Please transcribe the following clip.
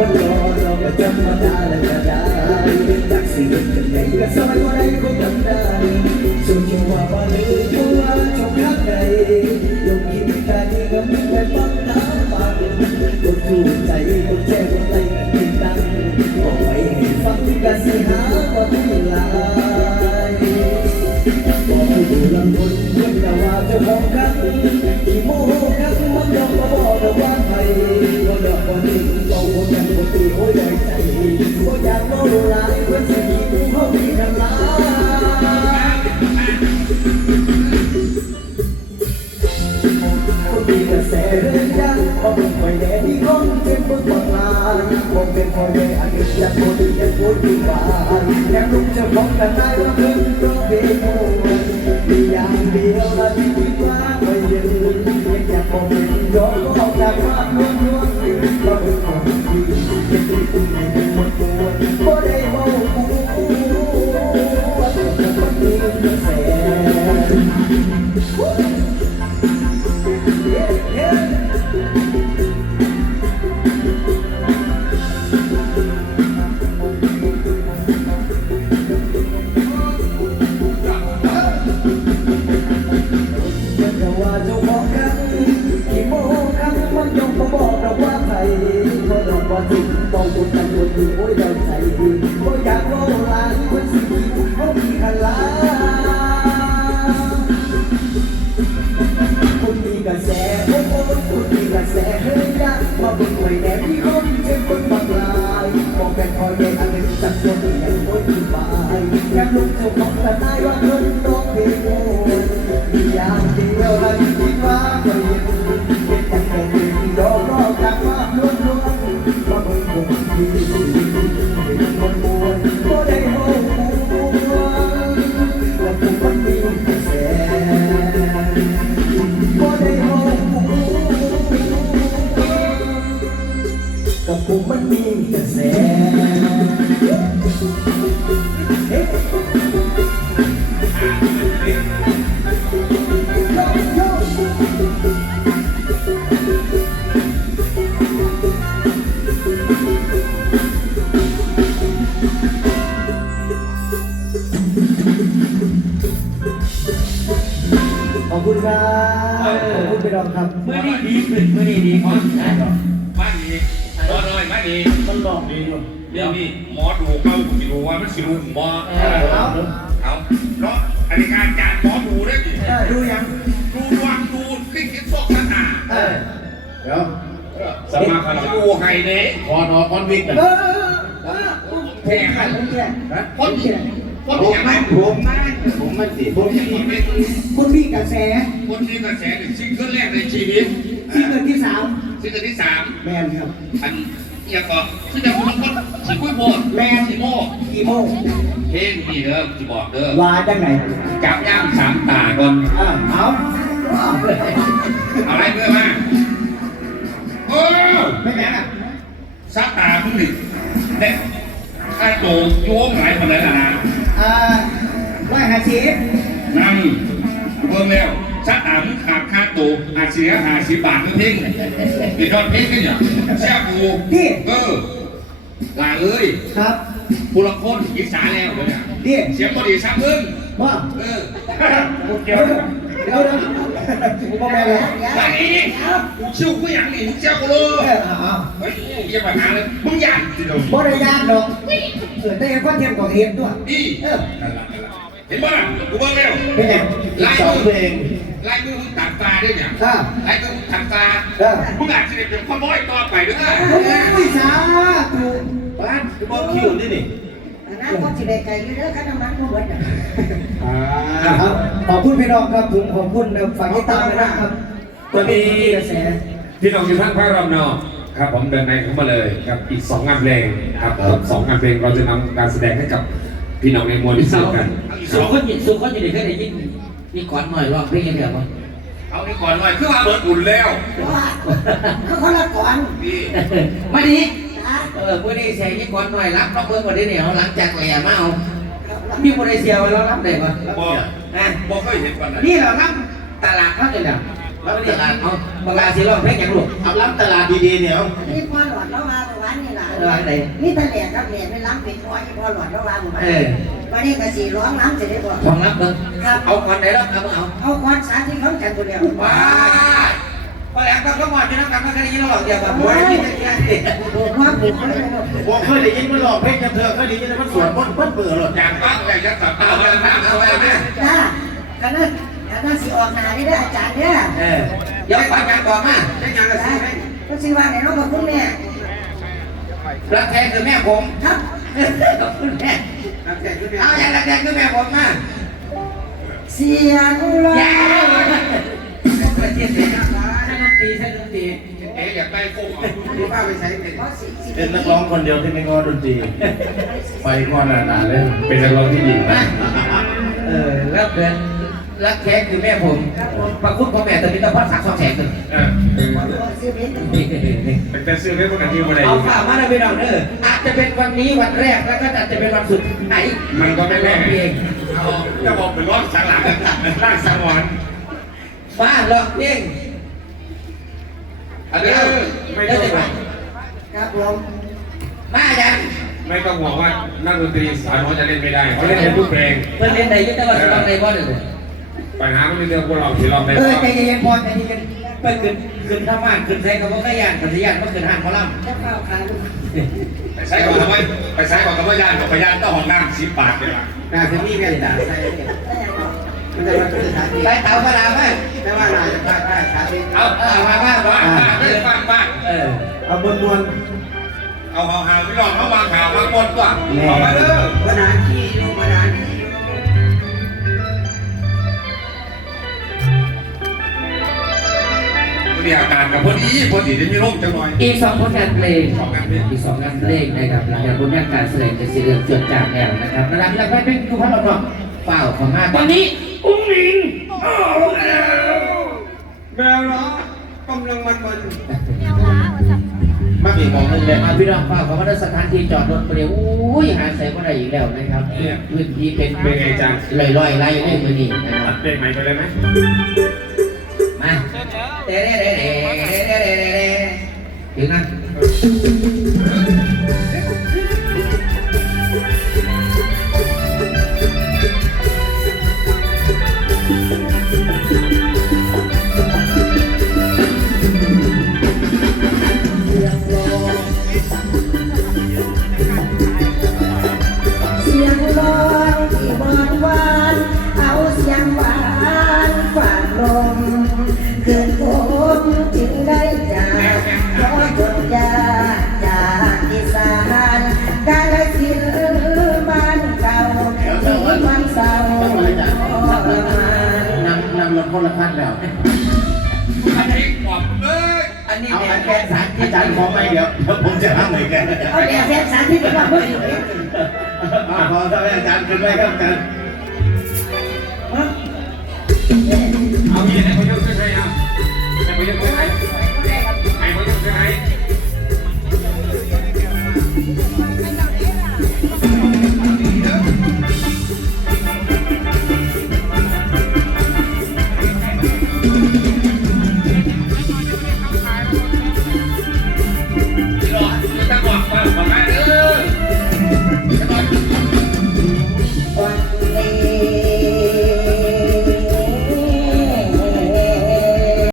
คนรอเราก็จำมาได้และก็ได้จากสิ่งที่ใหญ่ก็ซอยว่าได้คงจำได้ส่วนที่ว่าบ่ลืมตัวชมข้างในลงคิดการนี้ก็ไมีแต่ปักน้ำปากกดถูกใจกดแช่กดไลค์กันเป็นตั้งบอกไว้ให้ฟังกันสิหา บอกกันได้ว่าเพิ่งร้องเพลงโอ้ยมีอย่างเดียวละที่คิดว่าไม่ยืนยังอยากบอกเป็นยอมก็ออกจากความล้วนล้วนเราเป็นคนที่เป็นที่คุณไม่เป็นหมดตัวบ่ได้เมาปูว่าตัวมันมีกระแสน ว่าเจ้าของกันที่โมกันมันยอมมาบอกเราว่าใครเพราะเราว่าจริงต้องกดกันกดอยู่โอ้ยเราใจดีก็อยากโลลานคนสิเขามีขลาคุณมีกระแสโอ้โอ้คุณมีกระแสเฮ้ยยักมาเป็นไว้แน่ที่คนเป็นคนบางลายมองเป็นคอยเย็นอันเป็นจักคนอย่างคนที่บายแค่ลูกเจ้าของแต่นายว่า กับผมมันมีกระแสโยโยขอบคุณครับขอบคุณพี่รองครับ เมื่อนี้ดีขึ้นเมื่อนี้ดีขึ้นนะ ดีมันหลองดีอยู่เดี๋ยวนี้หมอดูเข้าสิดูว่ามันสิดูหมอเออเอาเอาเนาะอันนี้การจานหมอดูได้ดิเออดูยังดูดวงดูคลิกคิดโชคชะตาเออเดี๋ยวสมาคมดูให้เด้คอนอคอนวิกเนะอเออแข่งขันแข่งนะคนที่คนที่อย่างนั้นผมผมมันสิผมที่นี่เป็นคุณมีกระแสคนที่กระแสหนึ่งซิงเกิลแรกในชีวิตที่เกิดที่สามซิงเกิลที่สามแมนครับอัน เอียก็ที่จะคุณคนสิคุยโพดแมนสิโมกี่โมงเพลงนี่เด้อสิบอกเด้อว่าจังไหนจับย่างสามตาก่อนเอาเอาเอาอะไรเพื่อมาโอ้ไม่แม่อะซาตาพึ่งหนึ่งเด็กไอ้โตโยงหลายคนแล้วนะอ่าร้อยห้าสิบนั่งเบิ่งแล้วซาตามึง ขาดค่าโตอาเสียหาสิบบาทนึงเพ่งดีดอนเพ่งกันอย่างแซ่บกูพี่ เออลาเอ้ยครับผู้ละคนอิสาแล้วเนี่ยพี่เสียงพอดีซ้ำเงินว่าเออเดี๋ยวเดี๋ยวเดี๋ยวผมบอกแม่เลยไปนี่กูชิวกูอย่างนี้เจ้ากูเลเอยอเอาเฮ้ยอย่ามาหาเลยมึงอยากสิเดี๋ยวบ่ได้ยากดอกเออแต่ยังคอนเทนต์ของเห็นด้วยนี่เออเห็นป่ะกูเบิ่งแล้วเป็นไงลายสองมือเพลง ลายมือมึงตัดตาด้วยเนี่ยอ่าลายมือมึงตัดตาเออมึงอาจจะเป็นขโมยต่อไปด้วยโอ้ยสาธุบ้านคือบอกคิวนี่นี่อันนั้นก็สิได้ไกลอยู่เด้อคันน้ำมันบ่เบิดน่ะอ่าครับขอบคุณพี่น้องครับผมขอบคุณฝากติดตามด้วยนะครับตอนนี้กระแส พี่น้องอยู่ทางภาครอบนอกครับ ผมเดินในเข้ามาเลยครับอีกสองงานเพลงครับสองงานเพลงเราจะนำการแสดงให้กับพี่น้องในมวลที่สู้กันสุคนยินสุคนยินได้เคยได้ยิน นี่ก่อนหน่อยร้องเพลงยังไงบ้างเอานี่ก่อนหน่อยคือว่าเบิดอุ่นแล้วเพราะว่าคือคนละก่อนนี่มาดีนะเออมื่อนี้แสงนี่ก่อนหน่อยรับรับเมื่อวันนี้เนี่ยหลังจากแหล่มาเอามีคนไอเซียมาเรารับได้ปะบอกนะบอกเคยเห็นวันไหนนี่เรารับตลาดเขาจะ ดับแล้วนี่เอาบางลาสิร้องเพลงอย่างลูกเอาล้ำตลาดดีๆเนี่ยเอานี่พ่อหลอดแล้วมาเมื่อวานนี่ล่ะว่าไงนี่ทะเลครับเหรียญไม่ล้ำเป็นพ่อที่พ่อหลอดแล้วมาเมื่อวานเออวันนี้ก็สี่ร้องล้ำจะได้บอกของรับเบิ่งเอาก่อนไหนแล้วเอาเอาเอาควันสาธิตเขาจัดตัวเดียวว้าพอแล้วก็ก็หมดอยู่นะกันมาแค่นี้แล้วหรอกเดียวแบบโอ้ยนี่แค่นี้ปลูกว่าปลูกเขาเลยลูกผมเคยได้ยินมันหลอกเพลงกันเถอะเคยได้ยินมันสวนพ้นพ้นเบื่อหรอกอย่างบ้างเลยจะสับเอาเอาเอาเรื่องเอาน้ำเอาเอาไว้เอาไหมจ้ากันนั้น กันนั้นสิออกหนานี่ได้อาจารย์เนี่ยเออเดี๋ยวฟังกันก่อนมาได้ยังละสิก็สิว่าไหนน้องกับคุณแม่รักแท้คือแม่ผมครับขอบคุณแม่เอาอย่างรักแท้คือแม่ผมมาเสียงร้องอย่ประเทศเป็นนักดนตรีใช้ดนตรีเอ๊ะอยาได้กุ้งอะดูป้าไปใช้เป็นเพราะสิสิเป็นนักร้องคนเดียวที่ไม่งอดนตรีไปงอนานๆเลยเป็นนักร้องที่ดีมาเออรับเดือน รักแท้คือแม่ผมพระคุณพ่อแม่ตอนนี้ต้องพัดสักสองแสนเลยเออสิเป็นเป็นแต่ซื้อไม่ปกติบ่ได้เอาข่าวมาได้ไปหน่อยเด้ออาจจะเป็นวันนี้วันแรกแล้วก็อาจจะเป็นวันสุดท้ายมันก็ไม่แน่เองเอาจะบอกเป็นร้อนสังหลังร่างสังวรบ้าหรอกเองอันนี้ไม่ต้องห่วงครับผมมาอย่างไม่ต้องห่วงว่านักดนตรีสายน้อยจะเล่นไม่ได้เขาเล่นได้ทุกเพลงเพื่อนเล่นไหนยุทธวัฒน์ต้องในบ่อนเลย ปัญหาไม่มีเรื่องพวกเราที่เราได้เออก็ใจเย็นๆพอใจเย็นๆไปขึ้นขึ้นข้าวบ้านขึ้นใส่กับว่าขยันกับขยันก็ขึ้นห้างหมอลำจะเข้าขาลูกไปใช้ก่อนทำไมไปใช้ก่อนทำไมย่านกับพยานต้องห้องน้ำสิบบาทเลยล่ะนาจะมีกันด่าใส่ได้ยังบอกมันจะมาขึ้นสถานที่ไปเตามาดาไหมแต่ว่านาจะพลาดพลาดขาดเอาเอามาว่าบ้าว่าบ้าเลยบ้างบ้างเออเอาบนนวลเอาเอาหาพี่รองเข้ามาข่าวมาหมดก่อนเอาไปเด้อมาดาขี้ มีอาการกับพอดีพอดีได้มีร่มจังหน่อยอีกสองผลงานเพลงองงานเพลงอีกสองงานเพลงนะครับหลังจากผลงานการแสดงจะสีเหลืองจดจากแล้วนะครับนะครับแล้วก็เป็นทุกคนเราเนาะเปล่าขอมาตอนนี้อุ้งอิงอ้าแล้วแมวเหรอกำลังมันมันมาอีกของหนึงเลยมาพี่น้องเปล่าของมาสถานที่จอดรถเปลี่ยวอุ้ยหาใส่ก็ได้อีกแล้วนะครับพื้นที่เป็นเป็นไงจ๊ะลอยลอยไล่เลยมือนี้นะครับเพลงใหม่ไปเลยไหมมา เด้เด้เด้เด้เด้เด้เด้ถึงนเสียงร้องที่หวานหวานเอาเสียงหวานฝานลม นำนำรถคนละคันแล้วอันนี้ขอบเลยอันนี้เอาเนี่ยอาแกสารที่จารย์ขอไปเดี๋ยวเดี๋ยวผมจะห้ามเหมือนกันเอาแต่แสบสารที่เป็นว่าเพื่อนอยู่เนี่ยเอาพอถ้าอาจารย์ขึ้นไปครับอาจารย์เอางี้ให้เขายกขึ้นให้เอาให้เขายกขึ้นให้